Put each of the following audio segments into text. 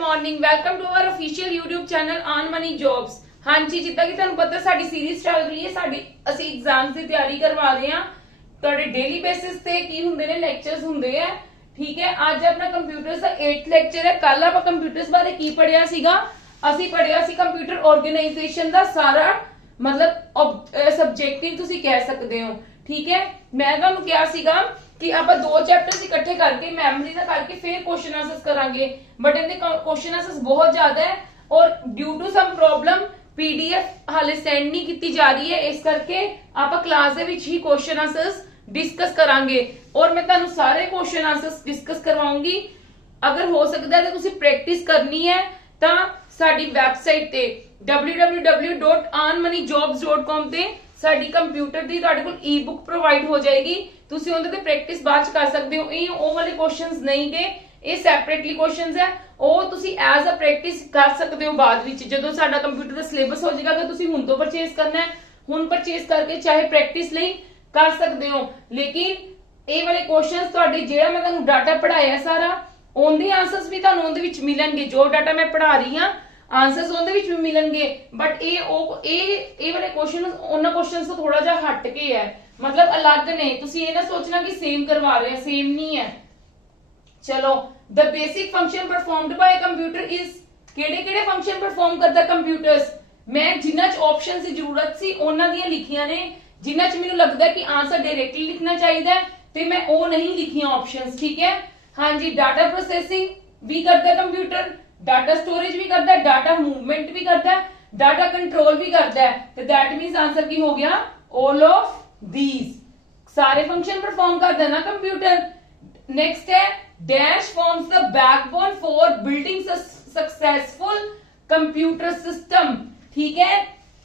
Morning welcome to our official YouTube channel on money jobs. हाँ जी, जिद्दां कि तुहानूं पता साडी सीरीज चल रही है, साडी ਅਸੀਂ एग्जाम्स ਦੀ ਤਿਆਰੀ ਕਰਵਾ ਰਹੇ ਹਾਂ ਤੁਹਾਡੇ ਡੇਲੀ ਬੇਸਿਸ ਤੇ ਕੀ ਹੁੰਦੇ ਨੇ ਲੈਕਚਰਸ ਹੁੰਦੇ ਆ। ਠੀਕ ਹੈ, ਅੱਜ ਆਪਣਾ ਕੰਪਿਊਟਰਸ ਦਾ 8th ਲੈਕਚਰ ਹੈ। ਕੱਲ ਆਪਾਂ ਕੰਪਿਊਟਰਸ ਬਾਰੇ ਕੀ ਪੜਿਆ ਸੀਗਾ? ਅਸੀਂ ਪੜਿਆ ਸੀ ਕੰਪਿਊਟਰ ਆਰਗੇਨਾਈਜੇਸ਼ਨ ਦਾ ਸਾਰਾ मतलब ਸਬਜੈਕਟਿਵ ਤੁਸੀਂ ਕਹਿ ਸਕਦੇ ਹੋ। ਠੀਕ ਹੈ, ਮੈਂ ਤੁਹਾਨੂੰ ਕਿਹਾ ਸੀਗਾ कि आप दो चैप्टर्स इकट्ठे करके मेमोरी का करके फिर क्वेश्चन आंसर्स करांगे, बट इनके क्वेश्चन आंसर्स बहुत ज्यादा है और due to some problem PDF हाले सेंड नहीं की जा रही है, इस करके आप क्लास दे विच ही क्वेश्चन आंसर्स डिस्कस करांगे और मैं तुहानू सारे क्वेश्चन आंसर्स डिस्कस करवाऊंगी। अगर हो सकता है तो तुसी प्रैक्टिस करनी है तो साडी वैबसाइट ते www.onmoneyjobs.com ते ਸਾਡੀ ਕੰਪਿਊਟਰ ਦੀ ਤੁਹਾਡੇ ਕੋਲ ਈ-ਬੁੱਕ ਪ੍ਰੋਵਾਈਡ ਹੋ ਜਾਏਗੀ, ਤੁਸੀਂ ਉਹਦੇ ਤੇ ਪ੍ਰੈਕਟਿਸ ਬਾਅਦ ਚ ਕਰ ਸਕਦੇ ਹੋ। ਇਹ ਉਹ ਵਾਲੇ ਕੁਐਸਚਨਸ ਨਹੀਂ ਗੇ, ਇਹ ਸੈਪਰੇਟਲੀ ਕੁਐਸਚਨਸ ਹੈ, ਉਹ ਤੁਸੀਂ ਐਜ਼ ਅ ਪ੍ਰੈਕਟਿਸ ਕਰ ਸਕਦੇ ਹੋ ਬਾਅਦ ਵਿੱਚ ਜਦੋਂ ਸਾਡਾ ਕੰਪਿਊਟਰ ਦਾ ਸਿਲੇਬਸ ਹੋ ਜਾਏਗਾ। ਅਗਰ ਤੁਸੀਂ ਹੁਣ ਤੋਂ ਪਰਚੇਸ ਕਰਨਾ ਹੈ, ਹੁਣ ਪਰਚੇਸ ਕਰਕੇ ਚਾਹੇ ਪ੍ਰੈਕਟਿਸ ਲਈ ਕਰ ਸਕਦੇ ਹੋ, ਲੇਕਿਨ ਇਹ ਵਾਲੇ ਕੁਐਸਚਨਸ ਤੁਹਾਡੇ ਜਿਹੜਾ ਮੈਂ ਤੁਹਾਨੂੰ ਡਾਟਾ ਪੜਾਇਆ ਸਾਰਾ ਉਹਦੇ ਆਨਸਰਸ ਵੀ ਤੁਹਾਨੂੰ ਉਹਦੇ ਵਿੱਚ ਮਿਲਣਗੇ। ਜੋ ਡਾਟਾ ਮੈਂ ਪੜਾ ਰਹੀ ਹਾਂ आंसर्स ਉਹਦੇ ਵਿੱਚ ਵੀ ਮਿਲਣਗੇ, ਬਟ ਇਹ ਵਾਲੇ ਕੁਐਸਚਨ ਉਹਨਾਂ ਕੁਐਸਚਨਸ ਤੋਂ ਥੋੜਾ ਜਿਹਾ ਹਟ ਕੇ ਹੈ, मतलब अलग ने। ਤੁਸੀਂ ਇਹ ਨਾ ਸੋਚਣਾ ਕਿ ਸੇਮ ਕਰਵਾ ਰਹੇ हैं, सेम नहीं है। चलो, the basic function performed by a computer is ਕਿਹੜੇ फंक्शन परफॉर्म करता कंप्यूटर्स? मैं जिन्ना च ऑप्शंस ਦੀ ਜ਼ਰੂਰਤ ਸੀ ਉਹਨਾਂ ਦੀਆਂ ਲਿਖੀਆਂ ਨੇ, ਜਿੰਨਾ ਚ ਮੈਨੂੰ ਲੱਗਦਾ ਕਿ ਆਨਸਰ ਡਾਇਰੈਕਟਲੀ ਲਿਖਣਾ ਚਾਹੀਦਾ ਤੇ ਮੈਂ ਉਹ ਨਹੀਂ ਲਿਖੀਆਂ ਆਪਸ਼ਨਸ। ਠੀਕ ਹੈ, ਹਾਂਜੀ। डाटा प्रोसेसिंग भी करता कंप्यूटर, डाटा स्टोरेज भी करता है, डाटा मूवमेंट भी करता है, डाटा कंट्रोल भी करता है, तो दैट मींस आंसर की हो गया ऑल ऑफ दीज। सारे फंक्शन परफॉर्म करता है ना कंप्यूटर। नेक्स्ट है dash forms the backbone for building successful computer system. ठीक है,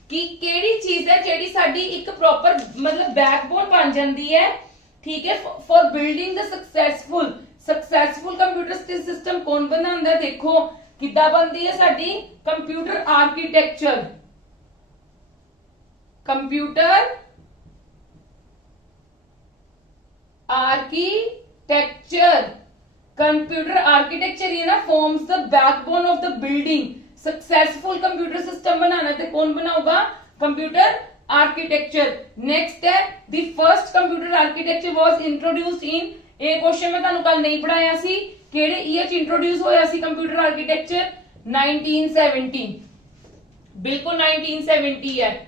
कि केड़ी चीज है जेड़ी साडी एक प्रॉपर मतलब बैकबोन बन जाती है। ठीक है, for building the successful computer system कौन बनांदा है? देखो किद्दां बनदी है साडी कंप्यूटर आर्किटेक्चर। कंप्यूटर आर्किटेक्चर ये ना forms the backbone of the building. Successful computer system बनाना ते कौन बनाऊगा? Computer architecture. नेक्स्ट है the first computer architecture was introduced in, ਇਹ क्वेश्चन मैं ਤੁਹਾਨੂੰ ਕੱਲ ਨਹੀਂ ਪੜਾਇਆ ਸੀ, ਕਿਹੜੇ ਈਅਰ ਚ ਇੰਟਰੋਡਿਊਸ ਹੋਇਆ ਸੀ ਕੰਪਿਊਟਰ ਆਰਕੀਟੈਕਚਰ? 1970, ਬਿਲਕੁਲ 1970 ਹੈ।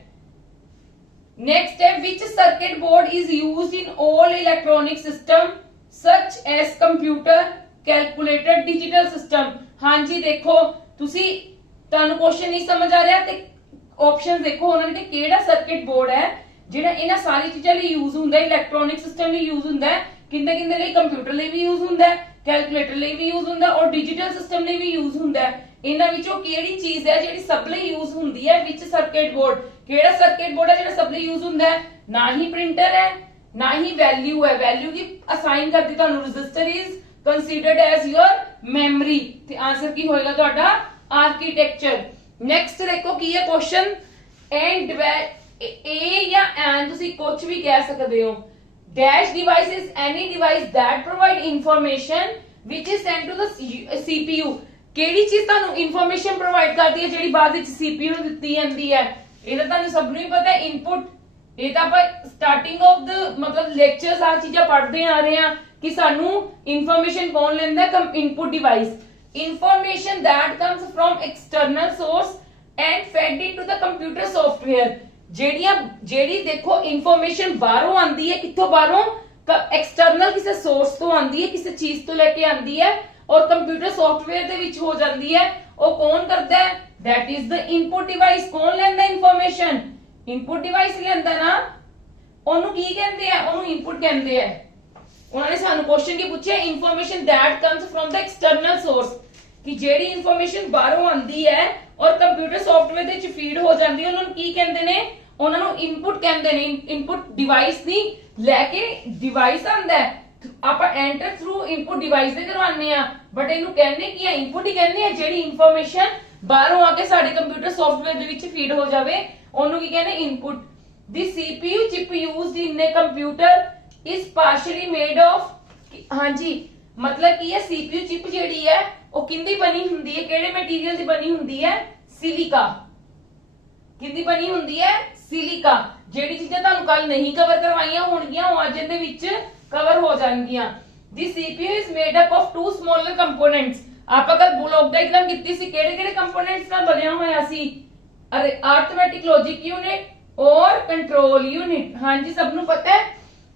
नेक्स्ट है which circuit board is used in all electronic system such as computer, calculator, digital system। हाँ जी, देखो ਤੁਸੀਂ ਤੁਹਾਨੂੰ क्वेश्चन नहीं समझ आ रहा ਤੇ ऑप्शन देखो ਉਹਨਾਂ ਨੇ ਕਿਹੜਾ सर्किट board है ਜਿਹੜਾ ਇਹਨਾਂ ਸਾਰੀ ਚੀਜ਼ਾਂ ਲਈ ਯੂਜ਼ ਹੁੰਦਾ ਹੈ, ਇਲੈਕਟ੍ਰੋਨਿਕ ਸਿਸਟਮ ਲਈ ਯੂਜ਼ ਹੁੰਦਾ ਹੈ, ਕਿੰਦੇ ਲਈ ਕੰਪਿਊਟਰ ਲਈ ਵੀ ਯੂਜ਼ ਹੁੰਦਾ ਹੈ, ਕੈਲਕੂਲੇਟਰ ਲਈ ਵੀ ਯੂਜ਼ ਹੁੰਦਾ ਹੈ ਔਰ ਡਿਜੀਟਲ ਸਿਸਟਮ ਲਈ ਵੀ ਯੂਜ਼ ਹੁੰਦਾ ਹੈ। ਇਹਨਾਂ ਵਿੱਚੋਂ ਕਿਹੜੀ ਚੀਜ਼ ਹੈ ਜਿਹੜੀ ਸਭ ਲਈ ਯੂਜ਼ ਹੁੰਦੀ ਹੈ? ਵਿੱਚ ਸਰਕਟ ਬੋਰਡ। ਕਿਹੜਾ ਸਰਕਟ ਬੋਰਡ ਹੈ ਜਿਹੜਾ ਸਭ ਲਈ ਯੂਜ਼ ਹੁੰਦਾ ਹੈ? ਨਾ ਹੀ ਪ੍ਰਿੰਟਰ ਹੈ, ਨਾ ਹੀ ਵੈਲਿਊ ਹੈ। ਵੈਲਿਊ ਕੀ ਅਸਾਈਨ ਕਰਦੀ ਤੁਹਾਨੂੰ? Register is considered as your memory, ਤੇ ਆਨਸਰ ਕੀ ਹੋਏਗਾ ਤੁਹਾਡਾ? ਆਰਕੀਟੈਕਚਰ। ਨੈਕਸਟ ਦੇਖੋ ਕੀ ਹੈ ਕੁਐਸਚਨ, ਐਂਡ ए या एंड ਤੁਸੀਂ ਕੁਝ ਵੀ ਕਹਿ ਸਕਦੇ ਹੋ। dash device is any device that provide information which is sent to the CPU। ਕਿਹੜੀ ਚੀਜ਼ ਤੁਹਾਨੂੰ ਇਨਫੋਰਮੇਸ਼ਨ ਪ੍ਰੋਵਾਈਡ ਕਰਦੀ ਹੈ ਜਿਹੜੀ ਬਾਅਦ ਵਿੱਚ CPU ਨੂੰ ਦਿੱਤੀ ਜਾਂਦੀ ਹੈ? ਇਹ ਤਾਂ ਤੁਹਾਨੂੰ ਸਭ ਨੂੰ ਹੀ ਪਤਾ ਹੈ, ਇਨਪੁਟ। ਇਹ ਤਾਂ ਆਪਾਂ ਸਟਾਰਟਿੰਗ ਆਫ ਦ ਮਤਲਬ ਲੈਕਚਰਸ ਆ ਚੀਜ਼ਾਂ ਪੜ੍ਹਦੇ ਆ ਰਹੇ ਹਾਂ ਕਿ ਸਾਨੂੰ ਇਨਫੋਰਮੇਸ਼ਨ ਕੌਣ ਲੈਂਦਾ ਹੈ? Input device. information that comes from external source and fed into the computer software। ਜਿਹੜੀ ਦੇਖੋ ਇਨਫੋਰਮੇਸ਼ਨ ਬਾਹਰੋਂ ਆਂਦੀ ਹੈ, ਕਿੱਥੋਂ ਬਾਹਰੋਂ? ਐਕਸਟਰਨਲ ਕਿਸੇ ਸੋਰਸ ਤੋਂ ਆਂਦੀ ਹੈ, ਕਿਸੇ ਚੀਜ਼ ਤੋਂ ਲੈ ਕੇ ਆਂਦੀ ਹੈ ਔਰ ਕੰਪਿਊਟਰ ਸੌਫਟਵੇਅਰ ਦੇ ਵਿੱਚ ਹੋ ਜਾਂਦੀ ਹੈ। ਉਹ ਕੌਣ ਕਰਦਾ ਹੈ? that is the input device। ਕੌਣ ਲੈਂਦਾ ਇਨਫੋਰਮੇਸ਼ਨ? ਇਨਪੁਟ ਡਿਵਾਈਸ ਲੈਂਦਾ ਨਾ। ਉਹਨੂੰ ਕੀ ਕਹਿੰਦੇ ਆ? ਉਹਨੂੰ ਇਨਪੁਟ ਕਹਿੰਦੇ ਆ। ਉਹਨਾਂ ਨੇ ਸਾਨੂੰ ਕੁਐਸਚਨ ਕੀ ਪੁੱਛਿਆ? Information that comes from the external source, ਕਿ ਜਿਹੜੀ ਇਨਫੋਰਮੇਸ਼ਨ ਬਾਹਰੋਂ ਆਂਦੀ ਹੈ ਔਰ ਕੰਪਿਊਟਰ ਸੌਫਟਵੇਅਰ ਦੇ ਵਿੱਚ ਫੀਡ ਹੋ ਜਾਂਦੀ ਹੈ, ਉਹਨਾਂ ਨੂੰ ਕੀ ਕਹਿੰਦੇ ਨੇ? ਉਹਨਾਂ ਨੂੰ ਇਨਪੁਟ ਕਹਿੰਦੇ ਨੇ। ਇਨਪੁਟ ਡਿਵਾਈਸ ਦੀ ਲੈ ਕੇ ਡਿਵਾਈਸ ਆਂਦਾ ਹੈ, ਆਪਾਂ ਐਂਟਰ ਥਰੂ ਇਨਪੁਟ ਡਿਵਾਈਸ ਦੇ ਕਰਵਾਉਂਦੇ ਆ, ਬਟ ਇਹਨੂੰ ਕਹਿੰਦੇ ਕੀ ਆ? ਇਨਪੁਟ ਹੀ ਕਹਿੰਦੇ ਆ। ਜਿਹੜੀ ਇਨਫੋਰਮੇਸ਼ਨ ਬਾਹਰੋਂ ਆ ਕੇ ਸਾਡੇ ਕੰਪਿਊਟਰ ਸੌਫਟਵੇਅਰ ਦੇ ਵਿੱਚ ਫੀਡ ਹੋ ਜਾਵੇ ਉਹਨੂੰ ਕੀ ਕਹਿੰਦੇ? Input. The CPU chip used in a computer is partially made of, हाँ जी, मतलब की है CPU चिप ਜਿਹੜੀ है ਉਹ ਕਿੰਦੀ ਬਣੀ ਹੁੰਦੀ ਹੈ ਕਿਹੜੇ ਮਟੀਰੀਅਲ ਦੀ ਬਣੀ ਹੁੰਦੀ ਹੈ ਸਿਲਿਕਾ ਕਿੰਦੀ ਬਣੀ ਹੁੰਦੀ ਹੈ ਸਿਲਿਕਾ ਜਿਹੜੀ ਚੀਜ਼ਾਂ ਤੁਹਾਨੂੰ ਕੱਲ ਨਹੀਂ ਕਵਰ ਕਰਵਾਈਆਂ ਹੋਣਗੀਆਂ ਉਹ ਅੱਜ ਦੇ ਵਿੱਚ ਕਵਰ ਹੋ ਜਾਣਗੀਆਂ ਦੀ CPU is made up of two smaller components ਆਪਾਂ ਕੱਲ ਬਲੌਕ ਡਾਇਗਰਾਮ ਕੀਤੀ ਸੀ ਕਿਹੜੇ ਕਿਹੜੇ ਕੰਪੋਨੈਂਟਸ ਨਾਲ ਬਣਿਆ ਹੋਇਆ ਸੀ ਅਰੇ ਅਰਥਮੈਟਿਕ ਲੌਜਿਕ ਯੂਨਿਟ ਔਰ ਕੰਟਰੋਲ ਯੂਨਿਟ ਹਾਂਜੀ ਸਭ ਨੂੰ ਪਤਾ ਹੈ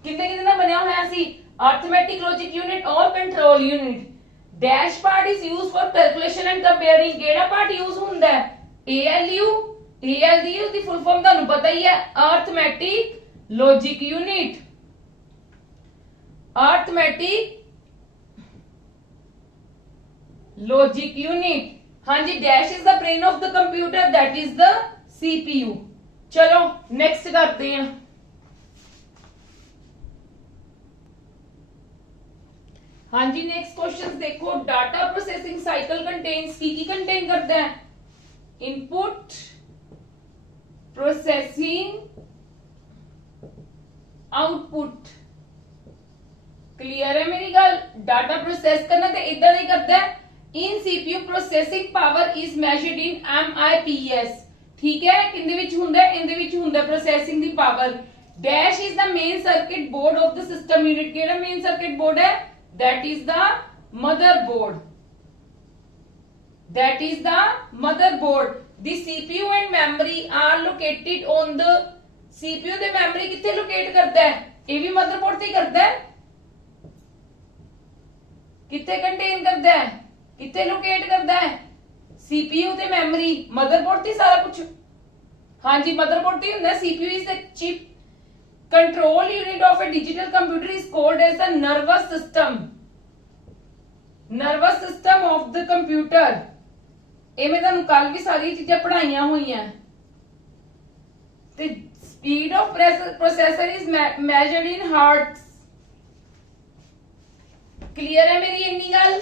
ਕਿੰਨੇ ਕਿੰਨੇ ਨਾਲ ਬਣਿਆ ਹੋਇਆ ਸੀ ਅਰਥਮੈਟਿਕ ਲੌਜਿਕ ਯੂਨਿਟ ਔਰ control unit dash part is used for calculation and comparing ਕਿਹੜਾ ਪਾਰਟ ਯੂਜ਼ ਹੁੰਦਾ ਹੈ ALU ਦੀ ਫੁੱਲ ਫਾਰਮ ਤੁਹਾਨੂੰ ਪਤਾ ਹੀ ਹੈ arithmetic logic unit arithmetic logic unit हाँ जी dash is the brain of the computer that is the CPU चलो नेक्स्ट करते हैं हाँ जी नेक्स्ट क्वेश्चन देखो डाटा प्रोसेसिंग साइकिल कंटेन्स की कंटेन करता है इनपुट प्रोसेसिंग आउटपुट क्लियर है मेरी गल डाटा प्रोसेस करना तो इधर नहीं करता है इन CPU processing power is measured in MIPS ठीक है किंदे विच हुंदा है इंदे विच हुंदा प्रोसेसिंग दी power dash is the main circuit board of the system unit केड़ा मेन सर्किट बोर्ड है that is the motherboard the CPU and memory are located on the CPU the memory किथे लोकेट करता है ये भी motherboard ते करता है किथे कंटेन करता है किथे लोकेट करता है CPU ते मेमोरी मदरबोर्ड ते सारा कुछ हाँ जी मदरबोर्ड ते हुंदा CPU is the chip control unit of a digital computer is called as the nervous system of the computer ਇਹ ਮੈਂ ਤੁਹਾਨੂੰ ਕੱਲ ਵੀ ਸਾਰੀ ਚੀਜ਼ਾਂ ਪੜਾਈਆਂ ਹੋਈਆਂ ਤੇ speed of processor is measured in hertz clear है मेरी इन्नी गल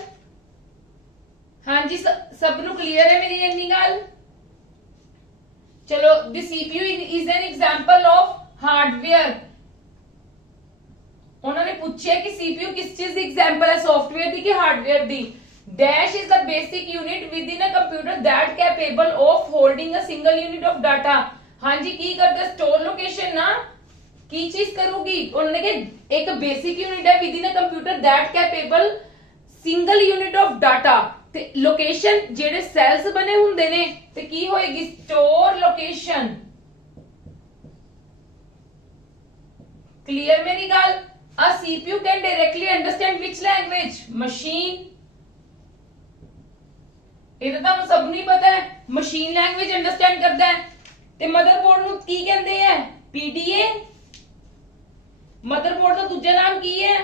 हाँ जी सब नु क्लियर है मेरी इन्नी गल चलो the CPU is an example of hardware उन्होंने पूछा कि CPU किस चीज की एग्जांपल है सॉफ्टवेयर दी कि hardware the dash is the basic unit with in a computer that capable of holding a single unit of data हाँ जी की करता स्टोर लोकेशन ना की चीज करूगी उन्होंने कहा एक बेसिक यूनिट है with in a computer that capable single unit of data ते लोकेशन जेडे सेल्स बने हुंदे ने ते की होएगी स्टोर लोकेशन क्लियर मेरी गल अ CPU can directly understand which language machine ये तो तुहानू सब नहीं पता है मशीन लैंग्वेज अंडरस्टैंड करता है ते मदरबोर्ड नु की कहंदे हैं PDA मदरबोर्ड का दूजा नाम की है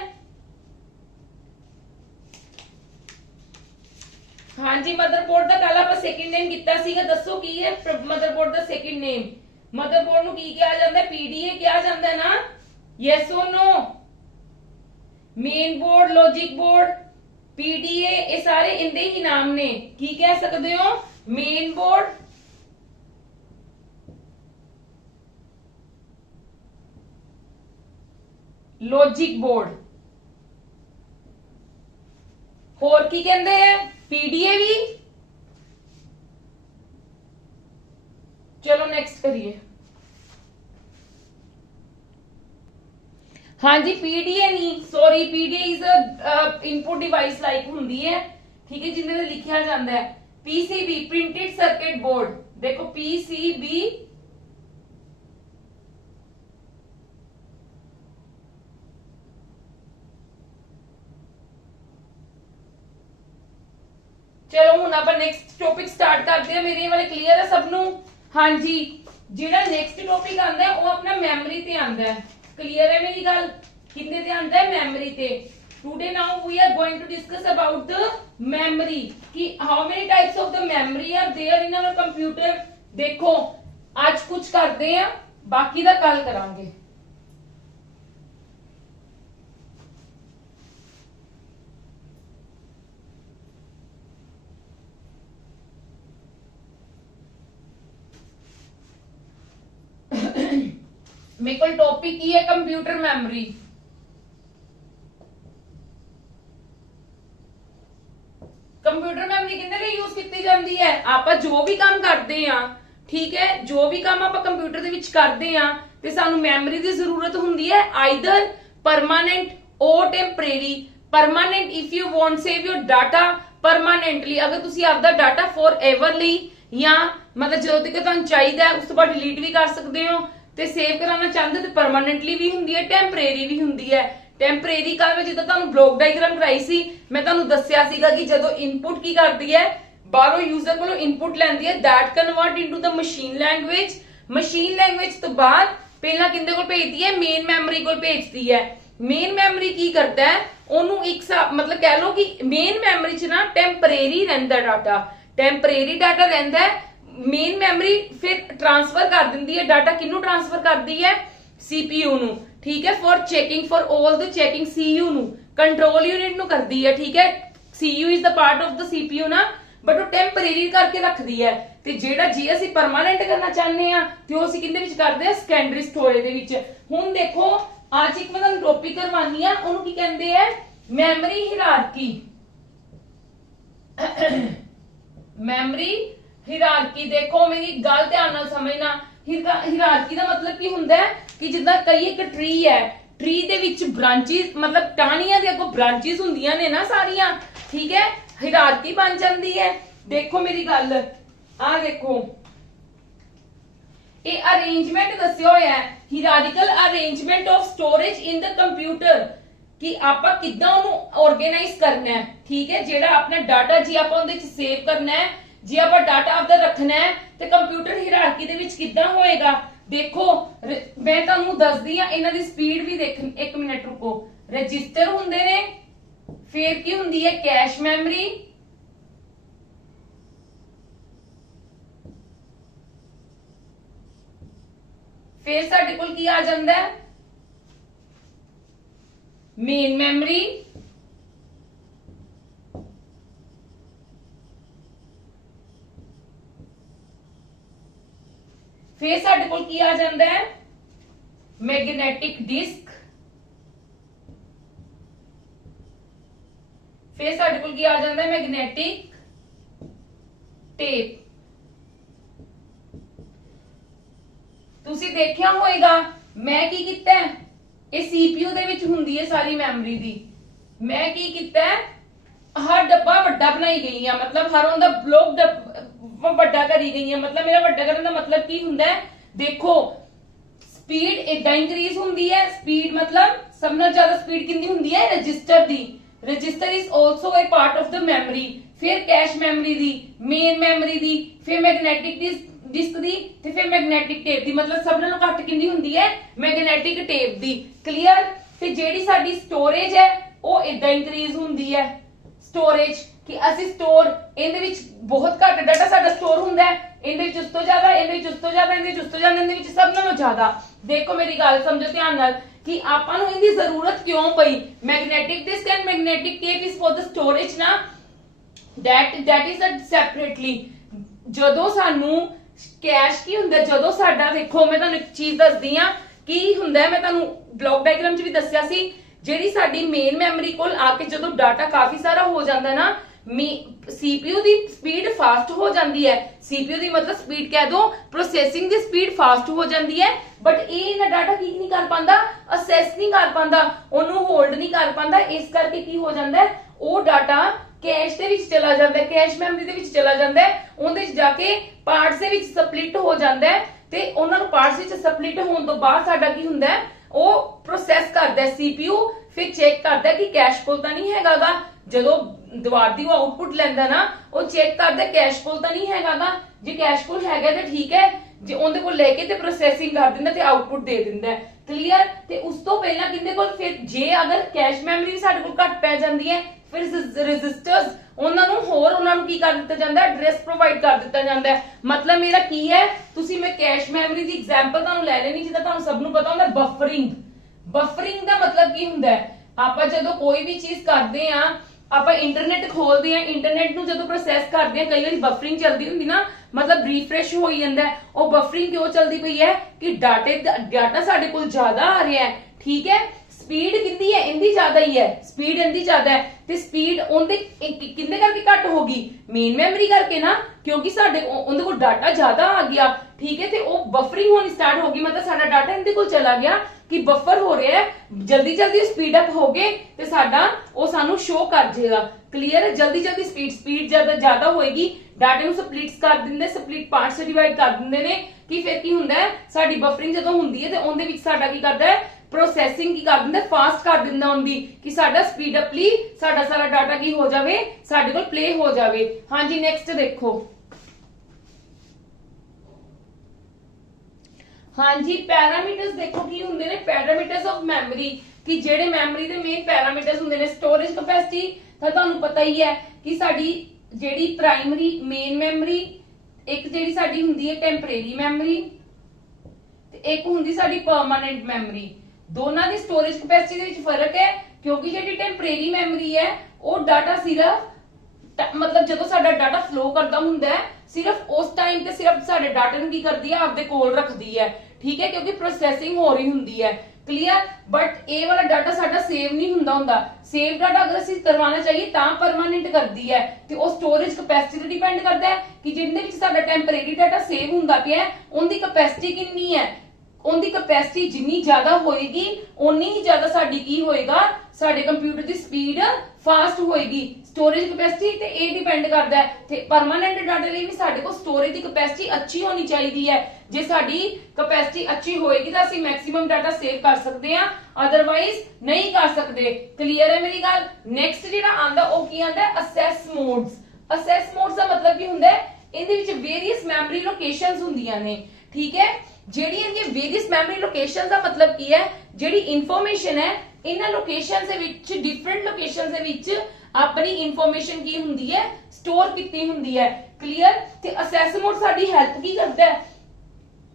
हाँ जी मदरबोर्ड का कल आप सेकंड नेम कितना सीगा दसो की है मदरबोर्ड का सेकंड नेम मदरबोर्ड नु की क्या जाता है PDA क्या जाता है ना यस और no main board logic board PDA ये सारे इंदे ही नाम ने की कह सकते हो मेन बोर्ड लॉजिक बोर्ड होर की कहते हैं PDA भी चलो नेक्स्ट करिए हाँ जी PDA नहीं sorry PDA is a input device like हुंदी है ठीक है जिंदे लिखा जाता है PCB प्रिंटेड सर्किट बोर्ड देखो PCB चलो हुण आप नेक्स्ट टॉपिक स्टार्ट करते हैं मेरे वाले क्लियर है सबनू हाँ जी जेड़ा नेक्स्ट टॉपिक आंदा है वो अपना मेमोरी ते आंदा है क्लियर है मेरी गल कितने ते आंदा है मेमोरी ते today now we are going to discuss about the memory कि how many types of the memory are there in our computer देखो आज कुछ करते हैं बाकी दा कल करांगे मेरे को टॉपिक की है कंप्यूटर मेमोरी ਕੰਪਿਊਟਰ ਮੈਮਰੀ ਕਿੰਨੇ ਲਈ ਯੂਜ਼ ਕੀਤੀ ਜਾਂਦੀ ਹੈ? ਆਪਾਂ ਜੋ ਵੀ ਕੰਮ ਕਰਦੇ ਆ, ਠੀਕ ਹੈ, ਜੋ ਵੀ ਕੰਮ ਆਪਾਂ ਕੰਪਿਊਟਰ ਦੇ ਵਿੱਚ ਕਰਦੇ ਆ ਤੇ ਸਾਨੂੰ ਮੈਮਰੀ ਦੀ ਜ਼ਰੂਰਤ ਹੁੰਦੀ ਹੈ, ਆਈਦਰ ਪਰਮਾਨੈਂਟ ਔਰ temporary. Permanent if you want save your data permanently, ਅਗਰ ਤੁਸੀਂ ਆਪਦਾ ਡਾਟਾ ਫॉर एवर ਲਈ ਜਾਂ ਮਤਲਬ ਜਦੋਂ ਤੱਕ ਤੁਹਾਨੂੰ ਚਾਹੀਦਾ ਉਸ ਤੋਂ ਬਾਅਦ ਡਿਲੀਟ ਵੀ ਕਰ ਸਕਦੇ ਹੋ, ਤੇ ਸੇਵ ਕਰਾਉਣਾ ਚਾਹੁੰਦੇ ਤੇ ਪਰਮਾਨੈਂਟਲੀ ਵੀ ਹੁੰਦੀ ਹੈ, ਟੈਂਪਰੇਰੀ ਵੀ ਹੁੰਦੀ ਹੈ। ਟੈਂਪਰੇਰੀ ਕਾਲ ਵਿੱਚ ਜਿੱਦਾਂ ਤੁਹਾਨੂੰ ਬਲੌਕ ਡਾਇਗਰਾਮ ਕਰਾਈ ਸੀ, ਮੈਂ ਤੁਹਾਨੂੰ ਦੱਸਿਆ ਸੀਗਾ ਕਿ ਜਦੋਂ ਇਨਪੁਟ ਕੀ ਕਰਦੀ ਹੈ, ਬਾਹਰੋਂ ਯੂਜ਼ਰ ਕੋਲੋਂ ਇਨਪੁਟ ਲੈਂਦੀ ਹੈ, that convert into the machine language। Machine language ਤੋਂ ਬਾਅਦ ਪਹਿਲਾਂ ਕਿੰਦੇ ਕੋਲ ਭੇਜਦੀ ਹੈ, ਮੇਨ ਮੈਮਰੀ ਕੋਲ ਭੇਜਦੀ ਹੈ। ਮੇਨ ਮੈਮਰੀ ਕੀ ਕਰਦਾ ਹੈ, ਉਹਨੂੰ ਇੱਕ ਮਤਲਬ ਕਹਿ ਲਓ ਕਿ ਮੇਨ ਮੈਮਰੀ 'ਚ ਨਾ ਟੈਂਪਰੇਰੀ ਰਹਿੰਦਾ ਡਾਟਾ, ਟੈਂਪਰੇਰੀ ਡਾਟਾ ਰਹਿੰਦਾ ਹੈ। ਮੇਨ ਮੈਮਰੀ ਫਿਰ ਟ੍ਰਾਂਸਫਰ ਕਰ ਦਿੰਦੀ ਹੈ ਡਾਟਾ, ਕਿਹਨੂੰ ਟ੍ਰਾਂਸਫਰ ਕਰਦੀ ਹੈ, CPU ਨੂੰ, ਠੀਕ ਹੈ, for checking, for all the checking CPU ਨੂੰ, ਕੰਟਰੋਲ ਯੂਨਿਟ ਨੂੰ ਕਰਦੀ ਹੈ, ਠੀਕ ਹੈ। CPU is the part of the CPU ਨਾ, ਬਟ ਉਹ ਟੈਂਪਰੇਰੀ ਕਰਕੇ ਰੱਖਦੀ ਹੈ। ਤੇ ਜਿਹੜਾ ਜੇ ਅਸੀਂ ਪਰਮਾਨੈਂਟ ਕਰਨਾ ਚਾਹੁੰਦੇ ਆ ਤੇ ਉਹ ਅਸੀਂ ਕਿੰਦੇ ਵਿੱਚ ਕਰਦੇ ਆ, ਸੈਕੰਡਰੀ ਸਟੋਰੇਜ ਦੇ ਵਿੱਚ। ਹੁਣ ਦੇਖੋ ਅੱਜ ਇੱਕ ਮੈਂ ਤੁਹਾਨੂੰ ਟੌਪਿਕ ਕਰਵਾਨੀ ਆ, ਉਹਨੂੰ ਕੀ ਕਹਿੰਦੇ ਆ, ਮੈਮਰੀ ਹਾਇਰਾਰਕੀ। ਮੈਮਰੀ ਹਾਇਰਾਰਕੀ, ਦੇਖੋ ਮੇਰੀ ਗੱਲ ਧਿਆਨ ਨਾਲ ਸਮਝਣਾ। ਹਾਇਰਾਰਕੀ ਦਾ ਮਤਲਬ ਕੀ ਹੁੰਦਾ ਹੈ ਕਿ ਜਿੱਦਾਂ ਕਈ ਇੱਕ ਟਰੀ ਹੈ, ਟਰੀ ਦੇ ਵਿੱਚ ਬ੍ਰਾਂਚਿਸ ਮਤਲਬ ਟਾਹਣੀਆਂ ਦੇ ਅੱਗੋਂ ਬ੍ਰਾਂਚਿਸ ਹੁੰਦੀਆਂ ਨੇ ਨਾ ਸਾਰੀਆਂ, ਠੀਕ ਹੈ, ਹਾਇਰਾਰਕੀ ਬਣ ਜਾਂਦੀ ਹੈ। ਦੇਖੋ ਮੇਰੀ ਗੱਲ, ਆ ਦੇਖੋ ਇਹ ਅਰੇਂਜਮੈਂਟ ਦੱਸਿਆ ਹੋਇਆ ਹੈ, hierarchical arrangement of storage in the computer, ਕਿ ਆਪਾਂ ਕਿੱਦਾਂ ਉਹਨੂੰ ਆਰਗੇਨਾਈਜ਼ ਕਰਨਾ ਹੈ, ਠੀਕ ਹੈ। ਜਿਹੜਾ ਆਪਣਾ ਡਾਟਾ ਜੀ ਆਪਾਂ ਉਹਦੇ ਵਿੱਚ ਸੇਵ ਕਰਨਾ ਹੈ, ਜੇ ਆਪਾਂ ਡਾਟਾ ਆਪਦਾ ਰੱਖਣਾ ਹੈ ਤੇ ਕੰਪਿਊਟਰ ਹਾਇਰਾਰਕੀ ਦੇ ਵਿੱਚ ਕਿੱਦਾਂ ਹੋਏਗਾ। ਦੇਖੋ ਮੈਂ ਤੁਹਾਨੂੰ ਦੱਸਦੀ ਆ, ਇਹਨਾਂ ਦੀ ਸਪੀਡ ਵੀ ਦੇਖ, ਇੱਕ ਮਿੰਟ ਰੁਕੋ। ਰਜਿਸਟਰ ਹੁੰਦੇ ਨੇ, ਫਿਰ ਕੀ ਹੁੰਦੀ ਹੈ, ਕੈਸ਼ ਮੈਮਰੀ, ਫਿਰ ਸਾਡੇ ਕੋਲ ਕੀ ਆ ਜਾਂਦਾ ਹੈ, ਮੇਨ ਮੈਮਰੀ, ਫਿਰ ਸਾਡੇ ਕੋਲ ਕੀ ਆ ਜਾਂਦਾ ਹੈ, ਮੈਗਨੈਟਿਕ ਡਿਸਕ, ਫਿਰ ਸਾਡੇ ਕੋਲ ਕੀ ਆ ਜਾਂਦਾ ਹੈ, ਮੈਗਨੈਟਿਕ ਟੇਪ। ਤੁਸੀਂ ਦੇਖਿਆ ਹੋਏਗਾ ਮੈਂ ਕੀ ਕੀਤਾ ਹੈ, ਇਹ CPU ਦੇ ਵਿੱਚ ਹੁੰਦੀ ਹੈ ਸਾਰੀ ਮੈਮਰੀ ਦੀ। ਮੈਂ ਕੀ ਕੀਤਾ ਹੈ, ਹਰ ਡੱਬਾ ਵੱਡਾ ਬਣਾਈ ਗਈ ਆ, ਮਤਲਬ ਹਰ ਉਹਦਾ ਬਲੌਕ ਵੱਡਾ ਕਰੀ ਗਈ ਆ। ਮਤਲਬ ਮੇਰਾ ਵੱਡਾ ਕਰਨ ਦਾ ਮਤਲਬ ਕੀ ਹੁੰਦਾ ਹੈ, ਦੇਖੋ ਸਪੀਡ ਇਦਾਂ ਇੰਕਰੀਜ਼ ਹੁੰਦੀ ਹੈ। ਸਪੀਡ ਮਤਲਬ ਸਭ ਨਾਲੋਂ ਜ਼ਿਆਦਾ ਸਪੀਡ ਕਿੰਨੀ ਹੁੰਦੀ ਹੈ, ਰਜਿਸਟਰ ਦੀ। Register is also a part of the memory. ਫਿਰ ਕੈਸ਼ ਮੈਮਰੀ ਦੀ, ਮੇਨ ਮੈਮਰੀ ਦੀ, ਫਿਰ ਮੈਗਨੈਟਿਕ ਡਿਸਕ ਦੀ, ਤੇ ਫਿਰ ਮੈਗਨੈਟਿਕ ਟੇਪ ਦੀ। ਮਤਲਬ ਸਭ ਨਾਲੋਂ ਘੱਟ ਕਿੰਨੀ ਹੁੰਦੀ ਹੈ, ਮੈਗਨੈਟਿਕ ਟੇਪ ਦੀ। ਕਲੀਅਰ। ਤੇ ਜਿਹੜੀ ਸਾਡੀ ਸਟੋਰੇਜ ਹੈ ਉਹ ਇਦਾਂ ਇੰਕਰੀਜ਼ ਹੁੰਦੀ ਹੈ। ਸਟੋਰੇਜ ਕਿ ਅਸੀਂ ਸਟੋਰ ਇਹਦੇ ਵਿੱਚ ਬਹੁਤ ਘੱਟ ਡਾਟਾ ਸਾਡਾ ਸਟੋਰ ਹੁੰਦਾ ਹੈ, ਇਹਦੇ ਵਿੱਚ ਉਸ ਤੋਂ ਜ਼ਿਆਦਾ, ਇਹਦੇ ਵਿੱਚ ਉਸ ਤੋਂ ਜ਼ਿਆਦਾ, ਇਹਦੇ ਵਿੱਚ ਉਸ ਤੋਂ ਜ਼ਿਆਦਾ, ਇਹਦੇ ਵਿੱਚ ਸਭ ਨਾਲੋਂ ਜ਼ਿਆਦਾ। ਦੇਖੋ ਮੇਰੀ ਗੱਲ ਸਮਝੋ ਧਿਆਨ ਨਾਲ ਕਿ ਆਪਾਂ ਨੂੰ ਇਹਦੀ ਜ਼ਰੂਰਤ ਕਿਉਂ ਪਈ। Magnetic disk and magnetic tape is for the storage ਨਾ, that is separately। ਜਦੋਂ ਸਾਨੂੰ ਕੈਸ਼ ਕੀ ਹੁੰਦਾ, ਜਦੋਂ ਸਾਡਾ ਦੇਖੋ ਮੈਂ ਤੁਹਾਨੂੰ ਇੱਕ ਚੀਜ਼ ਦੱਸਦੀ ਆ ਕੀ ਹੁੰਦਾ। ਮੈਂ ਤੁਹਾਨੂੰ ਬਲੌਕ ਡਾਇਗਰਾਮ 'ਚ ਵੀ ਦੱਸਿਆ ਸੀ, ਜਿਹੜੀ ਸਾਡੀ ਮੇਨ ਮੈਮਰੀ ਕੋਲ ਆ ਕੇ ਜਦੋਂ ਡਾਟਾ ਕਾਫੀ ਸਾਰਾ ਹੋ ਜਾਂਦਾ ਨਾ, CPU ਦੀ ਸਪੀਡ ਫਾਸਟ ਹੋ ਜਾਂਦੀ ਹੈ। CPU ਦੀ ਮਤਲਬ ਸਪੀਡ ਕਹਿ ਦੋ, ਪ੍ਰੋਸੈਸਿੰਗ ਦੀ ਸਪੀਡ ਫਾਸਟ ਹੋ ਜਾਂਦੀ ਹੈ, ਬਟ ਇਹ ਨਾ ਡਾਟਾ ਕੀ ਨਹੀਂ ਕਰ ਪਾਉਂਦਾ, ਅਸੈਸ ਨਹੀਂ ਕਰ ਪਾਉਂਦਾ, ਉਹਨੂੰ ਹੋਲਡ ਨਹੀਂ ਕਰ ਪਾਉਂਦਾ। ਇਸ ਕਰਕੇ ਕੀ ਹੋ ਜਾਂਦਾ ਹੈ, ਉਹ ਡਾਟਾ ਕੈਸ਼ ਦੇ ਵਿੱਚ ਚਲਾ ਜਾਂਦਾ ਹੈ, ਕੈਸ਼ ਮੈਮਰੀ ਦੇ ਵਿੱਚ ਚਲਾ ਜਾਂਦਾ ਹੈ, ਉਹਦੇ ਵਿੱਚ ਜਾ ਕੇ ਪਾਰਟਸ ਦੇ ਵਿੱਚ ਸਪਲਿਟ ਹੋ ਜਾਂਦਾ ਹੈ। ਤੇ ਉਹਨਾਂ ਨੂੰ ਪਾਰਟਸ ਵਿੱਚ ਸਪਲਿਟ ਹੋਣ ਤੋਂ ਬਾਅਦ ਸਾਡਾ ਕੀ ਹੁੰਦਾ ਹੈ, ਉਹ ਪ੍ਰੋਸੈਸ ਕਰਦਾ ਹੈ CPU, ਫਿਰ ਚੈੱਕ ਕਰਦਾ ਕਿ ਕੈਸ਼ ਕੋਲ ਤਾਂ ਨਹੀਂ ਹੈਗਾਗਾ। ਜਦੋਂ ਦੀਵਾਰ ਦੀ ਉਹ ਆਉਟਪੁੱਟ ਲੈਂਦਾ ਨਾ, ਉਹ ਚੈੱਕ ਕਰਦਾ ਕੈਸ਼ ਕੋਲ ਤਾਂ ਨਹੀਂ ਹੈਗਾਗਾ। ਜੇ ਕੈਸ਼ ਕੋਲ ਹੈਗਾ ਤਾਂ ਠੀਕ ਹੈ, ਜੇ ਉਹਦੇ ਕੋਲ ਲੈ ਕੇ ਤੇ ਪ੍ਰੋਸੈਸਿੰਗ ਕਰ ਦਿੰਦਾ ਤੇ ਆਉਟਪੁੱਟ ਦੇ ਦਿੰਦਾ ਹੈ। ਕਲੀਅਰ। ਤੇ ਉਸ ਤੋਂ ਪਹਿਲਾਂ ਕਿੰਦੇ ਕੋਲ, ਫਿਰ ਜੇ ਅਗਰ ਕੈਸ਼ ਮੈਮਰੀ ਵੀ ਸਾਡੇ ਕੋਲ ਘੱਟ ਪੈ ਜਾਂਦੀ ਹੈ, ਫਿਰ ਰਜਿਸਟਰਸ ਉਹਨਾਂ ਨੂੰ ਕੀ ਕਰ ਦਿੱਤਾ ਜਾਂਦਾ ਹੈ, ਐਡਰੈਸ ਪ੍ਰੋਵਾਈਡ ਕਰ ਦਿੱਤਾ ਜਾਂਦਾ ਹੈ। ਮਤਲਬ ਮੇਰਾ ਕੀ ਹੈ, ਤੁਸੀਂ ਮੈਂ ਕੈਸ਼ ਮੈਮਰੀ ਦੀ ਐਗਜ਼ਾਮਪਲ ਤੁਹਾਨੂੰ ਲੈ ਲੈਣੀ, ਜਿੱਦਾਂ ਤੁਹਾਨੂੰ ਸਭ ਨੂੰ ਪਤਾ ਹੁੰਦਾ ਬਫਰਿੰਗ। ਬਫਰਿੰਗ ਦਾ ਮਤਲਬ ਕੀ ਹੁੰਦਾ ਹੈ, ਆਪਾਂ ਜਦੋਂ ਕੋਈ ਵੀ ਚੀਜ਼ ਕਰਦੇ ਆ, ਆਪਾਂ ਇੰਟਰਨੈਟ ਖੋਲਦੇ ਆ, ਇੰਟਰਨੈਟ ਨੂੰ ਜਦੋਂ ਪ੍ਰੋਸੈਸ ਕਰਦੇ ਆ, ਕਈ ਵਾਰੀ ਬਫਰਿੰਗ ਚੱਲਦੀ ਹੁੰਦੀ ਨਾ, ਮਤਲਬ ਰੀਫਰੈਸ਼ ਹੋਈ ਜਾਂਦਾ। ਉਹ ਬਫਰਿੰਗ ਕਿਉਂ ਚੱਲਦੀ ਪਈ ਹੈ ਕਿ ਡਾਟਾ ਸਾਡੇ ਕੋਲ ਜ਼ਿਆਦਾ ਆ ਰਿਹਾ ਹੈ, ਠੀਕ ਹੈ, ਸਪੀਡ ਕਿੰਦੀ ਹੈ, ਇੰਦੀ ਜ਼ਿਆਦਾ ਹੀ ਹੈ, ਸਪੀਡ ਇੰਦੀ ਜ਼ਿਆਦਾ ਹੈ ਤੇ ਸਪੀਡ ਉਹਦੇ ਕਿੰਨੇ ਕਰਕੇ ਘੱਟ ਹੋ ਗਈ, ਮੇਨ ਮੈਮਰੀ ਕਰਕੇ ਨਾ, ਕਿਉਂਕਿ ਸਾਡੇ ਉਹਦੇ ਕੋਲ ਡਾਟਾ ਜ਼ਿਆਦਾ ਆ ਗਿਆ, ਠੀਕ ਹੈ, ਤੇ ਉਹ ਬਫਰਿੰਗ ਹੋਣੀ ਸਟਾਰਟ ਹੋ ਗਈ, ਮਤਲਬ ਸਾਡਾ ਡਾਟਾ ਇਹਦੇ ਕੋਲ ਚਲਾ ਗਿਆ ਕਿ ਬਫਰ ਹੋ ਰਿਹਾ ਹੈ, ਜਲਦੀ ਜਲਦੀ ਸਪੀਡ ਅਪ ਹੋ ਗਏ ਤੇ ਸਾਡਾ ਉਹ ਸਾਨੂੰ ਸ਼ੋ ਕਰ ਜਾਏਗਾ। ਕਲੀਅਰ ਹੈ, ਜਲਦੀ ਜਲਦੀ ਸਪੀਡ ਜ਼ਿਆਦਾ ਹੋਏਗੀ, ਡਾਟੇ ਨੂੰ ਸਪਲਿਟਸ ਕਰ ਦਿੰਦੇ, ਸਪਲਿਟ ਪਾਰਟਸ ਡਿਵਾਈਡ ਕਰ ਦਿੰਦੇ ਨੇ ਕਿ ਫਿਰ ਕੀ ਹੁੰਦਾ ਹੈ, ਸਾਡੀ ਬਫਰਿੰਗ ਜਦੋਂ ਹੁੰਦੀ ਹੈ ਤੇ ਉਹਦੇ ਵਿੱਚ ਸਾਡਾ ਕੀ ਕਰਦਾ ਹੈ, ਪ੍ਰੋਸੈਸਿੰਗ ਕੀ ਕਰ ਦਿੰਦਾ, ਫਾਸਟ ਕਰ ਦਿੰਦਾ ਹੁੰਦੀ ਕਿ ਸਾਡਾ ਸਪੀਡ ਅਪਲੀ ਸਾਡਾ ਸਾਰਾ ਡਾਟਾ ਕੀ ਹੋ ਜਾਵੇ, ਸਾਡੇ ਕੋਲ ਪਲੇ ਹੋ ਜਾਵੇ। ਹਾਂਜੀ ਨੈਕਸਟ ਦੇਖੋ, ਹਾਂਜੀ ਪੈਰਾਮੀਟਰਸ ਦੇਖੋ ਕੀ ਹੁੰਦੇ ਨੇ, ਪੈਰਾਮੀਟਰਸ ਆਫ ਮੈਮਰੀ ਕਿ ਜਿਹੜੇ ਮੈਮਰੀ ਦੇ ਮੇਨ ਪੈਰਾਮੀਟਰਸ ਹੁੰਦੇ ਨੇ। ਸਟੋਰੇਜ ਕੈਪੈਸਿਟੀ ਤਾਂ ਤੁਹਾਨੂੰ ਪਤਾ ਹੀ ਹੈ ਕਿ ਸਾਡੀ ਜਿਹੜੀ ਪ੍ਰਾਇਮਰੀ ਮੇਨ ਮੈਮਰੀ, ਇੱਕ ਜਿਹੜੀ ਸਾਡੀ ਹੁੰਦੀ ਹੈ ਟੈਂਪਰੇਰੀ ਮੈਮਰੀ ਤੇ ਇੱਕ ਹੁੰਦੀ ਸਾਡੀ ਪਰਮਾਨੈਂਟ ਮੈਮਰੀ। ਦੋਨਾਂ ਦੀ ਸਟੋਰੇਜ ਕੈਪੈਸਿਟੀ ਦੇ ਵਿੱਚ ਫਰਕ ਹੈ, ਕਿਉਂਕਿ ਜਿਹੜੀ ਟੈਂਪਰੇਰੀ ਮੈਮਰੀ ਹੈ ਉਹ ਡਾਟਾ ਸਿਰਫ ਮਤਲਬ ਜਦੋਂ ਸਾਡਾ ਡਾਟਾ ਫਲੋ ਕਰਦਾ ਹੁੰਦਾ ਹੈ ਸਿਰਫ ਉਸ ਟਾਈਮ ਤੇ ਸਿਰਫ ਸਾਡੇ ਡਾਟਾ ਨੂੰ ਕੀ ਕਰਦੀ ਹੈ, ਆਪਦੇ ਕੋਲ ਰੱਖਦੀ ਹੈ, ਠੀਕ ਹੈ, ਕਿਉਂਕਿ ਪ੍ਰੋਸੈਸਿੰਗ ਹੋ ਰਹੀ ਹੁੰਦੀ ਹੈ। ਕਲੀਅਰ, ਬਟ ਇਹ ਵਾਲਾ ਡਾਟਾ ਸਾਡਾ ਸੇਵ ਨਹੀਂ ਹੁੰਦਾ। ਸੇਵ ਡਾਟਾ ਅਗਰ ਅਸੀਂ ਕਰਵਾਉਣਾ ਚਾਹੀਏ ਤਾਂ ਪਰਮਾਨੈਂਟ ਕਰਦੀ ਹੈ ਤੇ ਉਹ ਸਟੋਰੇਜ ਕੈਪੈਸਿਟੀ ਤੇ ਡਿਪੈਂਡ ਕਰਦਾ ਹੈ ਕਿ ਜਿਹਦੇ ਵਿੱਚ ਸਾਡਾ ਟੈਂਪਰੇਰੀ ਡਾਟਾ ਸੇਵ ਹੁੰਦਾ ਪਿਆ ਹੈ ਉਹਦੀ ਕੈਪੈਸਿਟੀ ਕਿੰਨੀ ਹੈ। ਉਹਦੀ ਕੈਪੈਸਿਟੀ ਜਿੰਨੀ ਜ਼ਿਆਦਾ ਹੋਏਗੀ ਉਨੀ ਹੀ ਜ਼ਿਆਦਾ ਸਾਡੀ ਕੀ ਹੋਏਗਾ, ਸਾਡੇ ਕੰਪਿਊਟਰ ਦੀ ਸਪੀਡ ਫਾਸਟ ਹੋਏਗੀ। ਸਟੋਰੇਜ ਕੈਪੈਸਿਟੀ ਤੇ ਇਹ ਡਿਪੈਂਡ ਕਰਦਾ ਹੈ ਤੇ ਪਰਮਾਨੈਂਟ ਡਾਟਾ ਲਈ ਵੀ ਸਾਡੇ ਕੋਲ ਸਟੋਰੇਜ ਦੀ ਕੈਪੈਸਿਟੀ ਅੱਛੀ ਹੋਣੀ ਚਾਹੀਦੀ ਹੈ। ਜੇ ਸਾਡੀ ਕੈਪੈਸਿਟੀ ਅੱਛੀ ਹੋਏਗੀ ਤਾਂ ਅਸੀਂ ਮੈਕਸਿਮਮ ਡਾਟਾ ਸੇਵ ਕਰ ਸਕਦੇ ਹਾਂ, ਅਦਰਵਾਈਜ਼ ਨਹੀਂ ਕਰ ਸਕਦੇ। ਕਲੀਅਰ ਹੈ ਮੇਰੀ ਗੱਲ। ਨੈਕਸਟ ਜਿਹੜਾ ਆਂਦਾ ਉਹ ਕੀ ਆਂਦਾ, ਅਸੈਸ ਮੋਡਸ। ਅਸੈਸ ਮੋਡਸ ਦਾ ਮਤਲਬ ਕੀ ਹੁੰਦਾ ਹੈ, ਇਹਦੇ ਵਿੱਚ ਵੇਰੀਅਸ ਮੈਮਰੀ ਲੋਕੇਸ਼ਨਸ ਹੁੰਦੀਆਂ ਨੇ, ਠੀਕ ਹੈ। ਜਿਹੜੀ ਇਹਦੀਆਂ ਵੇਰੀਅਸ ਮੈਮਰੀ ਲੋਕੇਸ਼ਨਸ ਦਾ ਮਤਲਬ ਕੀ ਹੈ, ਜਿਹੜੀ ਇਨਫੋਰਮੇਸ਼ਨ ਹੈ ਇਹਨਾਂ ਲੋਕੇਸ਼ਨਸ ਦੇ ਵਿੱਚ, ਡਿਫਰੈਂਟ ਲੋਕੇਸ਼ਨਸ ਦੇ ਵਿੱਚ ਆਪਣੀ ਇਨਫੋਰਮੇਸ਼ਨ ਕੀ ਹੁੰਦੀ ਹੈ, ਸਟੋਰ ਕੀਤੀ ਹੁੰਦੀ ਹੈ। ਕਲੀਅਰ, ਤੇ ਅਸੈਸ ਮੋਡ ਸਾਡੀ ਹੈਲਪ ਕੀ ਕਰਦਾ ਹੈ,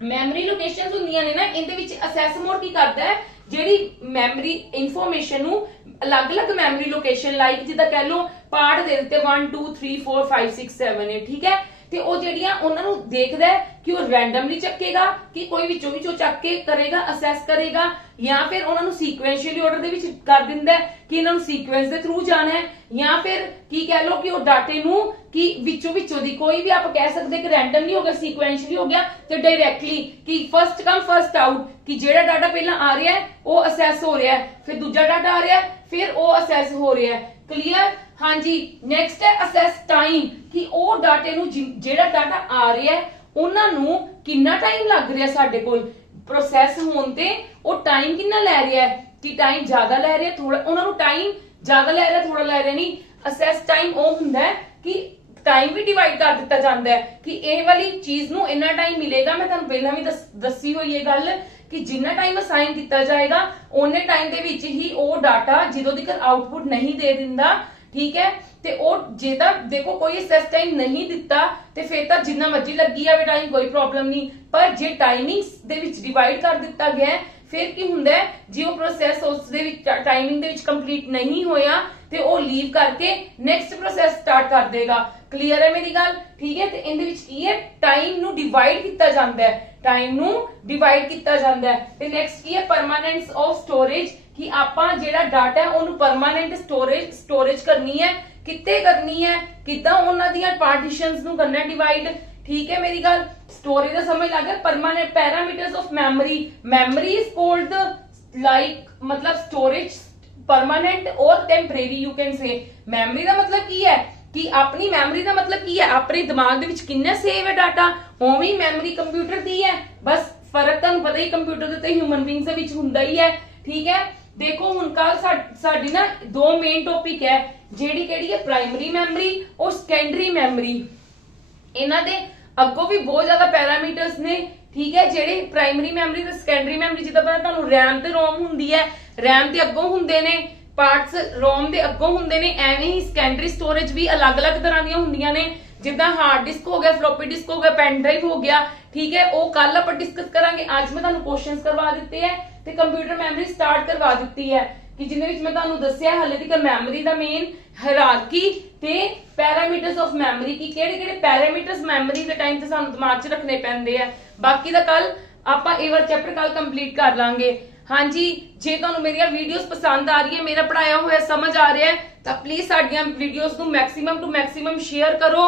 ਮੈਮਰੀ ਲੋਕੇਸ਼ਨਸ ਹੁੰਦੀਆਂ ਨੇ ਨਾ, ਇਹਦੇ ਵਿੱਚ ਅਸੈਸ ਮੋਡ ਕੀ ਕਰਦਾ ਹੈ, ਜਿਹੜੀ ਮੈਮਰੀ ਇਨਫੋਰਮੇਸ਼ਨ ਨੂੰ ਅਲੱਗ-ਅਲੱਗ ਮੈਮਰੀ ਲੋਕੇਸ਼ਨ ਲਾਈਕ ਜਿੱਦਾਂ ਕਹਿ ਲਓ ਪਾਰਟ ਦੇ ਦਿੱਤੇ 1 2 3 4 5 6 7 8, ਠੀਕ ਹੈ, ਤੇ ਉਹ ਜਿਹੜੀਆਂ ਉਹਨਾਂ ਨੂੰ ਦੇਖਦਾ ਹੈ ਕਿ ਉਹ ਰੈਂਡਮਲੀ ਚੱਕੇਗਾ ਕਿ ਕੋਈ ਵਿੱਚੋਂ ਚੱਕ ਕੇ ਕਰੇਗਾ, ਅਸੈਸ ਕਰੇਗਾ, ਜਾਂ ਫਿਰ ਉਹਨਾਂ ਨੂੰ ਸੀਕੁਐਂਸ਼ੀਅਲੀ ਆਰਡਰ ਦੇ ਵਿੱਚ ਕਰ ਦਿੰਦਾ ਹੈ ਕਿ ਇਹਨਾਂ ਨੂੰ ਸੀਕੁਐਂਸ ਦੇ ਥਰੂ ਜਾਣਾ ਹੈ, ਜਾਂ ਫਿਰ ਕੀ ਕਹਿ ਲਓ ਕਿ ਉਹ ਡਾਟੇ ਨੂੰ ਕਿ ਵਿੱਚੋਂ ਦੀ ਕੋਈ ਵੀ ਆਪ ਕਹਿ ਸਕਦੇ ਕਿ ਰੈਂਡਮਲੀ ਹੋ ਗਿਆ, ਸੀਕੁਐਂਸ਼ੀਅਲੀ ਹੋ ਗਿਆ, ਤੇ ਡਾਇਰੈਕਟਲੀ ਕਿ ਫਸਟ ਕਮ ਫਸਟ ਆਊਟ ਕਿ ਜਿਹੜਾ ਡਾਟਾ ਪਹਿਲਾਂ ਆ ਰਿਹਾ ਹੈ ਉਹ ਅਸੈਸ ਹੋ ਰਿਹਾ ਹੈ, ਫਿਰ ਦੂਜਾ ਡਾਟਾ ਆ ਰਿਹਾ ਹੈ ਫਿਰ ਉਹ ਅਸੈਸ ਹੋ ਰਿਹਾ ਹੈ। ਕਲੀਅਰ, ਹਾਂਜੀ। ਨੈਕਸਟ ਹੈ ਅਸੈਸ ਟਾਈਮ ਕਿ ਉਹ ਡਾਟੇ ਨੂੰ ਜਿਹੜਾ ਡਾਟਾ ਆ ਰਿਹਾ ਹੈ ਉਹਨਾਂ ਨੂੰ ਕਿੰਨਾ ਟਾਈਮ ਲੱਗ ਰਿਹਾ ਸਾਡੇ ਕੋਲ ਪ੍ਰੋਸੈਸ ਹੋਣ ਤੇ, ਉਹ ਟਾਈਮ ਕਿੰਨਾ ਲੈ ਰਿਹਾ ਹੈ, ਕਿ ਟਾਈਮ ਜ਼ਿਆਦਾ ਲੈ ਰਿਹਾ ਥੋੜਾ, ਉਹਨਾਂ ਨੂੰ ਟਾਈਮ ਜ਼ਿਆਦਾ ਲੈ ਰਿਹਾ ਥੋੜਾ ਲੈ ਰਿਹਾ ਨਹੀਂ। ਅਸੈਸ ਟਾਈਮ ਉਹ ਹੁੰਦਾ ਹੈ ਕਿ ਟਾਈਮ ਵੀ ਡਿਵਾਈਡ ਕਰ ਦਿੱਤਾ ਜਾਂਦਾ ਹੈ ਕਿ ਇਹ ਵਾਲੀ ਚੀਜ਼ ਨੂੰ ਇੰਨਾ ਟਾਈਮ ਮਿਲੇਗਾ। ਮੈਂ ਤੁਹਾਨੂੰ ਪਹਿਲਾਂ ਵੀ ਦੱਸੀ ਹੋਈ ਇਹ ਗੱਲ ਕਿ ਜਿੰਨਾ ਟਾਈਮ ਅਸਾਈਨ ਕੀਤਾ ਜਾਏਗਾ ਉਹਨੇ ਟਾਈਮ ਦੇ ਵਿੱਚ ਹੀ ਉਹ ਡਾਟਾ ਜਦੋਂ ਤੱਕ ਆਊਟਪੁੱਟ ਨਹੀਂ ਦੇ ਦਿੰਦਾ, ਠੀਕ ਹੈ, ਤੇ ਉਹ ਜੇ ਤਾਂ ਦੇਖੋ ਕੋਈ ਅਸੈਸ ਟਾਈਮ ਨਹੀਂ ਦਿੱਤਾ ਤੇ ਫਿਰ ਤਾਂ ਜਿੰਨਾ ਮਰਜ਼ੀ ਲੱਗੀ ਜਾਵੇ ਟਾਈਮ ਕੋਈ ਪ੍ਰੋਬਲਮ ਨਹੀਂ, ਪਰ ਜੇ ਟਾਈਮਿੰਗਸ ਦੇ ਵਿੱਚ ਡਿਵਾਈਡ ਕਰ ਦਿੱਤਾ ਗਿਆ ਫਿਰ ਕੀ ਹੁੰਦਾ ਹੈ, ਜੇ ਉਹ ਪ੍ਰੋਸੈਸ ਉਸ ਦੇ ਵਿੱਚ ਟਾਈਮਿੰਗ ਦੇ ਵਿੱਚ ਕੰਪਲੀਟ ਨਹੀਂ ਹੋਇਆ ਤੇ ਉਹ ਲੀਵ ਕਰਕੇ ਨੈਕਸਟ ਪ੍ਰੋਸੈਸ ਸਟਾਰਟ ਕਰ ਦੇਗਾ। ਕਲੀਅਰ ਹੈ ਮੇਰੀ ਗੱਲ, ਠੀਕ ਹੈ। ਤੇ ਇਹਦੇ ਵਿੱਚ ਕੀ ਹੈ, ਟਾਈਮ ਨੂੰ ਡਿਵਾਈਡ ਕੀਤਾ ਜਾਂਦਾ ਹੈ, ਟਾਈਮ ਨੂੰ ਡਿਵਾਈਡ ਕੀਤਾ ਜਾਂਦਾ ਹੈ। ਤੇ ਨੈਕਸਟ ਕੀ ਹੈ, ਪਰਮਾਨੈਂਸ ਆਫ ਸਟੋਰੇਜ ਕਿ ਆਪਾਂ ਜਿਹੜਾ ਡਾਟਾ ਹੈ ਉਹਨੂੰ ਪਰਮਾਨੈਂਟ ਸਟੋਰੇਜ ਕਰਨੀ ਹੈ, ਕਿੱਥੇ ਕਰਨੀ ਹੈ, ਕਿੱਦਾਂ ਉਹਨਾਂ ਦੀਆਂ ਪਾਰਟੀਸ਼ਨਸ ਨੂੰ ਕਰਨਾ ਡਿਵਾਈਡ, ਠੀਕ ਹੈ ਮੇਰੀ ਗੱਲ। ਸਟੋਰੇਜ ਦਾ ਸਮਝ ਲੱਗ ਗਿਆ। Permanent parameters of memory is called like ਮਤਲਬ ਸਟੋਰੇਜ परमानेंट और temporary you can say. Memory का मतलब की है कि अपनी मेमोरी का मतलब की है अपने दिमाग दे विच किन्ना सेव है डाटा, उवें ही मेमोरी कंप्यूटर दी है, बस फर्क तुहानूं पता ही कंप्यूटर ते ह्यूमन बीइंग्स दे विच हुंदा ही है, ठीक है। देखो हुण कल साडी ना दो मेन टॉपिक है, जेहड़ी केहड़ी है प्राइमरी मेमोरी और सैकेंडरी मेमोरी। इन्हां दे अगों भी बहुत ज्यादा पैरामीटर्स ने, ठीक है। जेहड़ी प्राइमरी मेमोरी ते सैकेंडरी मेमोरी जिद्दां पता तुहानूं रैम ते रोम हुंदी है, रैम ते अगों हुंदे ने पार्ट्स, रोम दे अगों हुंदे ने, एवें ही सैकेंडरी स्टोरेज भी अलग-अलग तरह ਦੀਆਂ ਹੁੰਦੀਆਂ ਨੇ, जिद्दां हार्ड डिस्क हो गया, फ्लॉपी डिस्क हो गया, पेन ड्राइव हो गया, ठीक है। ਉਹ ਕੱਲ ਆਪਾਂ डिस्कस करांगे, ਅੱਜ ਮੈਂ ਤੁਹਾਨੂੰ क्वेश्चंस करवा ਦਿੱਤੇ ਹੈ ਤੇ कंप्यूटर मेमोरी स्टार्ट करवा ਦਿੱਤੀ ਹੈ कि जिन्हें विच मैं ਤੁਹਾਨੂੰ ਦੱਸਿਆ ਹਾਲੇ ਤੱਕ मेमोरी ਦਾ मेन हायरार्की ਤੇ पैरामीटर्स ऑफ मेमोरी की ਕਿਹੜੇ-ਕਿਹੜੇ पैरामीटर्स मेमोरी ਦੇ ਟਾਈਮ ਤੇ ਸਾਨੂੰ ਦਿਮਾਗ 'ਚ ਰੱਖਣੇ ਪੈਂਦੇ ਆ। ਬਾਕੀ ਦਾ ਕੱਲ ਆਪਾਂ ਇਹ ਵਾਲਾ ਚੈਪਟਰ ਕੱਲ ਕੰਪਲੀਟ ਕਰ ਲਾਂਗੇ। हाँ जी, जे ਤੁਹਾਨੂੰ ਮੇਰੀਆਂ ਵੀਡੀਓਜ਼ ਪਸੰਦ ਆ ਰਹੀ ਹੈ, ਮੇਰਾ ਪੜਾਇਆ ਹੋਇਆ ਸਮਝ ਆ ਰਿਹਾ ਹੈ, ਤਾਂ ਪਲੀਜ਼ ਸਾਡੀਆਂ ਵੀਡੀਓਜ਼ ਨੂੰ ਮੈਕਸਿਮਮ ਟੂ ਮੈਕਸਿਮਮ ਸ਼ੇਅਰ ਕਰੋ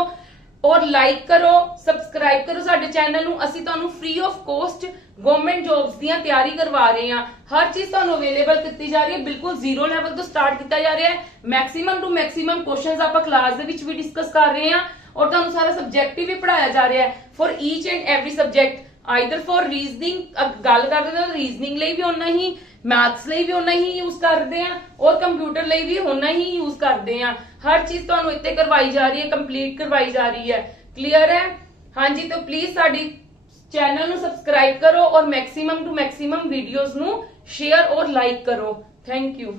ਔਰ ਲਾਈਕ ਕਰੋ, ਸਬਸਕ੍ਰਾਈਬ ਕਰੋ ਸਾਡੇ ਚੈਨਲ ਨੂੰ। ਅਸੀਂ ਤੁਹਾਨੂੰ free of cost government jobs ਦੀਆਂ ਤਿਆਰੀ ਕਰਵਾ ਰਹੇ ਹਾਂ। ਹਰ ਚੀਜ਼ ਤੁਹਾਨੂੰ ਅਵੇਲੇਬਲ ਕੀਤੀ ਜਾ ਰਹੀ ਹੈ, ਬਿਲਕੁਲ ਜ਼ੀਰੋ ਲੈਵਲ ਤੋਂ ਸਟਾਰਟ ਕੀਤਾ ਜਾ ਰਿਹਾ ਹੈ। ਮੈਕਸਿਮਮ ਟੂ ਮੈਕਸਿਮਮ ਕੁਐਸਚਨਸ ਆਪਾਂ ਕਲਾਸ ਦੇ ਵਿੱਚ ਵੀ ਡਿਸਕਸ ਕਰ ਰਹੇ ਹਾਂ ਔਰ ਤੁਹਾਨੂੰ ਸਾਰਾ ਸਬਜੈਕਟਿਵ ਵੀ ਪੜਾਇਆ ਜਾ ਰਿਹਾ ਹੈ for each and every subject. Either for reasoning ਗੱਲ ਕਰਦੇ ਤਾਂ ਰੀਜ਼ਨਿੰਗ ਲਈ ਵੀ ਉਨਾ ਹੀ, ਮੈਥਸ ਲਈ ਵੀ ਉਨਾ ਹੀ ਯੂਜ਼ ਕਰਦੇ ਆ ਔਰ ਕੰਪਿਊਟਰ ਲਈ ਵੀ ਉਨਾ ਹੀ ਯੂਜ਼ ਕਰਦੇ ਆ। ਹਰ ਚੀਜ਼ ਤੁਹਾਨੂੰ ਇੱਥੇ ਕਰਵਾਈ ਜਾ ਰਹੀ ਹੈ, ਕੰਪਲੀਟ ਕਰਵਾਈ ਜਾ ਰਹੀ ਹੈ। ਕਲੀਅਰ ਹੈ? ਹਾਂਜੀ, ਤਾਂ ਪਲੀਜ਼ ਸਾਡੀ ਚੈਨਲ ਨੂੰ ਸਬਸਕ੍ਰਾਈਬ ਕਰੋ ਔਰ ਮੈਕਸਿਮਮ ਟੂ ਮੈਕਸਿਮਮ ਵੀਡੀਓਜ਼ ਨੂੰ ਸ਼ੇਅਰ ਔਰ ਲਾਈਕ ਕਰੋ। Thank you.